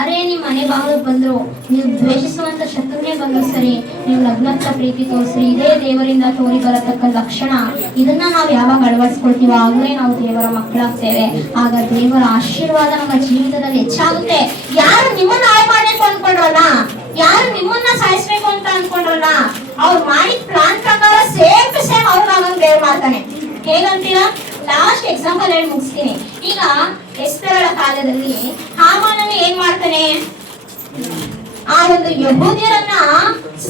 ಯಾರೇ ನಿಮ್ಮ ಮನೆ ಬಾಗಿಲು ಬಂದ್ರು, ನೀವು ದ್ವೇಷಿಸುವಂತ ಶತ್ರುನೇ ಬಂದ್ರು ಸರಿ, ನೀವು ಲಗ್ನತ್ತ ಪ್ರೀತಿ ತೋರಿಸ್ರಿ. ಇದೇ ದೇವರಿಂದ ತೋರಿ ಬರತಕ್ಕ ಲಕ್ಷಣ. ಇದನ್ನ ನಾವು ಯಾವಾಗ ಅಳವಡಿಸ್ಕೊಳ್ತೀವೋ ಆಗಲೇ ನಾವು ದೇವರ ಮಕ್ಕಳಾಗ್ತೇವೆ. ಆಗ ದೇವರ ಆಶೀರ್ವಾದ ನಮ್ಮ ಜೀವಿತದಲ್ಲಿ ಹೆಚ್ಚಾಗುತ್ತೆ. ಯಾರು ನಿಮ್ಮನ್ನ ಹಾಳು ಮಾಡ್ಬೇಕು ಅನ್ಕೊಂಡ್ರಲ್ಲ, ಯಾರು ನಿಮ್ಮನ್ನ ಸಾಯಿಸ್ಬೇಕು ಅಂತ ಅನ್ಕೊಂಡ್ರಲ್ಲ, ಅವ್ರು ಮಾಡಿದ ಪ್ಲಾನ್ ಪ್ರಕಾರ ಸೇಮ್ ಟು ಸೇಮ್ ಅವ್ರು ದೇವ್ರು ಮಾಡ್ತಾನೆ. ಹೇಗಂತೀರಾ? ಲಾಸ್ಟ್ ಎಕ್ಸಾಂಪಲ್ ಹೇಳಿ ಮುಗಿಸ್ತೀನಿ. ಈಗ ಎಸ್ತರಳ ಕಾಲದಲ್ಲಿ ಹಾಮಾನನು ಏನ್ ಮಾಡ್ತಾನೆ? ಆ ಒಂದು ಯಹೂದ್ಯರನ್ನ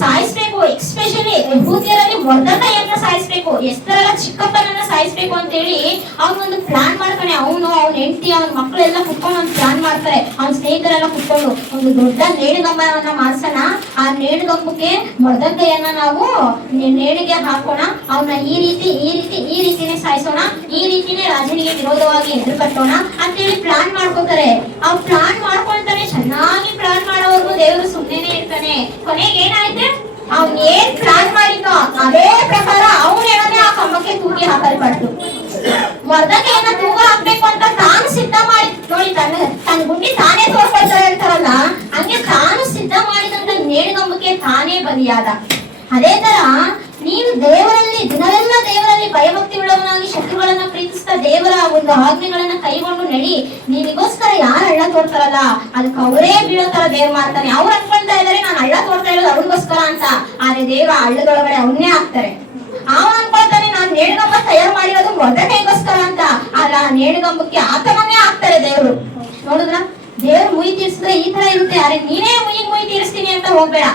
ಸಾಯಿಸ್ಬೇಕು, ಎಕ್ಸ್ಪೆಷಲಿ ಯಹೂದ್ಯರಲ್ಲಿ ಮೊರ್ದೆಕೈಯನ್ನ ಸಾಯಿಸ್ಬೇಕು, ಎಸ್ತರಳ ಚಿಕ್ಕಪ್ಪನನ್ನ ಸಾಯಿಸ್ಬೇಕು ಅಂತ ಹೇಳಿ ಅವನೊಂದು ಪ್ಲಾನ್ ಮಾಡ್ತಾನೆ. ಅವನು, ಅವನ ಹೆಂಡತಿ, ಅವನ ಮಕ್ಕಳೆಲ್ಲ ಕುತ್ಕೊಂಡು ಒಂದು ಪ್ಲಾನ್ ಮಾಡ್ತಾರೆ. ಅವನ ಸ್ನೇಹಿತರೆಲ್ಲ ಕುತ್ಕೊಂಡು ಒಂದು ದೊಡ್ಡ ನೇಣುಗಂಬವನ್ನ ಮಾಡ್ಸೋಣ, ಆ ನೇಣುಗಂಬಕ್ಕೆ ಮೊರ್ದೆಕೈಯನ್ನ ನಾವು ನೇಣಿಗೆ ಹಾಕೋಣ, ಅವನ್ನ ಈ ರೀತಿನೇ ಸಾಯಿಸೋಣ, ಈ ರೀತಿನೇ ರಾಜನಿಗೆ ವಿರೋಧವಾಗಿ ಎದುರು ಕಟ್ಟೋಣ ಅಂತೇಳಿ ಪ್ಲಾನ್ ಮಾಡ್ಕೋತಾರೆ. ಆ ಪ್ಲಾನ್ ಮಾಡ್ಕೊಳ್ತಾನೆ, ಚೆನ್ನಾಗಿ ಪ್ಲಾನ್ ಮಾಡೋವರೆಗೂ ದೇವರು ಸುಮ್ಮನೆ ಇರ್ತಾನೆ. ಕೊನೆಗೆ ಏನಾಯ್ತು? ಅವ್ನ್ ಏನ್ ಪ್ಲಾನ್ ಮಾಡಿದ್ದೋ ಅದೇ ಪ್ರಕಾರ ಅವನು ಹೇಳೋದೇ ಆ ಕಂಬಕ್ಕೆ ತೂಗಿ ಹಾಕಲ್ಪಟ್ಟು. ಮೊರ್ದೆಕೈಯನ್ನ ತೂಗ ಹಾಕ್ಬೇಕು ಅಂತ ತಾನು ಸಿದ್ಧ ಮಾಡಿ ನೋಡಿ, ತನ್ನ ಗುಂಡಿ ತಾನೇ ತೋರ್ಕೊಳ್ತಾರೆ ಹೇಳ್ತಾರಲ್ಲ, ಹಂಗೆ ತಾನು ಸಿದ್ಧ ಮಾಡಿದಂತ ನೇಣುಗಂಬಕ್ಕೆ ತಾನೇ ಬಲಿಯಾದ. ಅದೇ ತರ ನೀವು ದೇವರಲ್ಲಿ ದಿನವೆಲ್ಲ ದೇವರಲ್ಲಿ ಭಯಭಕ್ತಿ ಉಳ್ಳವನಾಗಿ ಶತ್ರುಗಳನ್ನ ಪ್ರೀತಿಸ್ತಾ ದೇವರ ಒಂದು ಆಜ್ಞೆಗಳನ್ನ ಕೈಗೊಂಡು ನಡಿ. ನಿಮಗೋಸ್ಕರ ಯಾರು ಹಳ್ಳ ತೋಡ್ತಾರಲ್ಲ ಅದಕ್ಕೆ ಅವರೇ ಬೀಳೋ ತರ ದೇವ್ರು ಮಾಡ್ತಾನೆ. ಅವ್ರು ಅನ್ಕೊಳ್ತಾ ಇದಾರೆ ನಾನು ಹಳ್ಳ ತೋಡ್ತಾ ಇರೋದು ಅವ್ರಿಗೋಸ್ಕರ ಅಂತ, ಆದ್ರೆ ದೇವ್ರ ಹಳ್ಳದೊಳಗಡೆ ಅವನ್ನೇ ಹಾಕ್ತಾರೆ. ಅವನು ಅನ್ಕೊಳ್ತಾನೆ ನಾನು ನೇಣುಗಂಬ ತಯಾರು ಮಾಡಿರೋದು ಮೊರ್ದೆಕೈಗೋಸ್ಕರ ಅಂತ, ಆದ್ರೆ ಆ ನೇಣುಗಂಬಕ್ಕೆ ಆತನನ್ನೇ ಹಾಕ್ತಾರೆ ದೇವ್ರು. ನೋಡಿದ್ರ? ದೇವ್ರು ಮುಯಿ ತೀರ್ಸಿದ್ರೆ ಈ ತರ ಇರುತ್ತೆ. ಆದ್ರೆ ನೀನೇ ಮುಯಿ ತೀರಿಸ್ತೀನಿ ಅಂತ ಹೋಗ್ಬೇಡ.